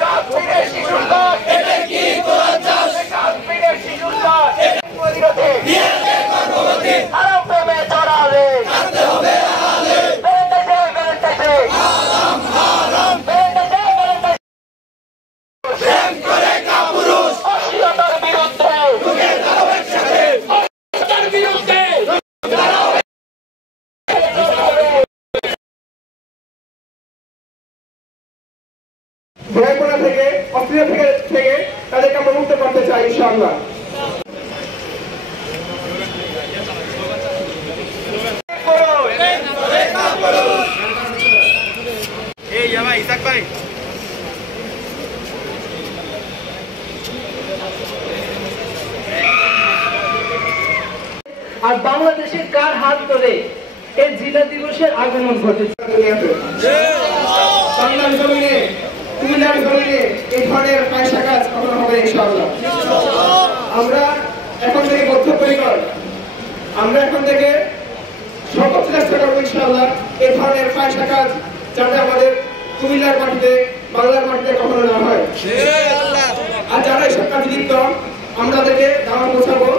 কাশ্মীরের শিশুর লাশ এটা কি কোরআন চাষ কাশ্মীরের শিশুর লাশ প্রতিরোধে বিয়েতে গর্ভবতী হারাম প্রেমে চড়াবে কাঁদতে হবে আলে বেরেন্টাসে হারাম হারাম বেরেন্টাসে প্রেম করে কাপুরুষ অশ্লীলতার বিরুদ্ধে রুখে দাঁড়াও একসাথে অশ্লীলতার বিরুদ্ধে দাঁড়াও ভয়পনা থেকে অস্থিরতা থেকে তাদেরকে আমরা মুক্ত করতে চাই ইনশাআল্লাহ। আর বাংলাদেশের কার হাত ধরে এই জিলা দিবসের আগমন ঘটেছে? বাংলার জমিনে কুমিল্লার জমিনে এই ধরনের ফায়সা কাজ কখনো হবে ইনশাআল্লাহ। আমরা এখন থেকে বদ্ধপরিকর, আমরা এখন থেকে সর্বোচ্চ চেষ্টা করবো ইনশাআল্লাহ এই ধরনের ফায়সা কাজ যাতে আমাদের কুমিল্লার মাটিতে বাংলার মাটিতে কখনো না হয়। আর যারা এসব কাজে লিপ্ত আমরা তাদেরকে দাওয়াত পৌঁছাবো।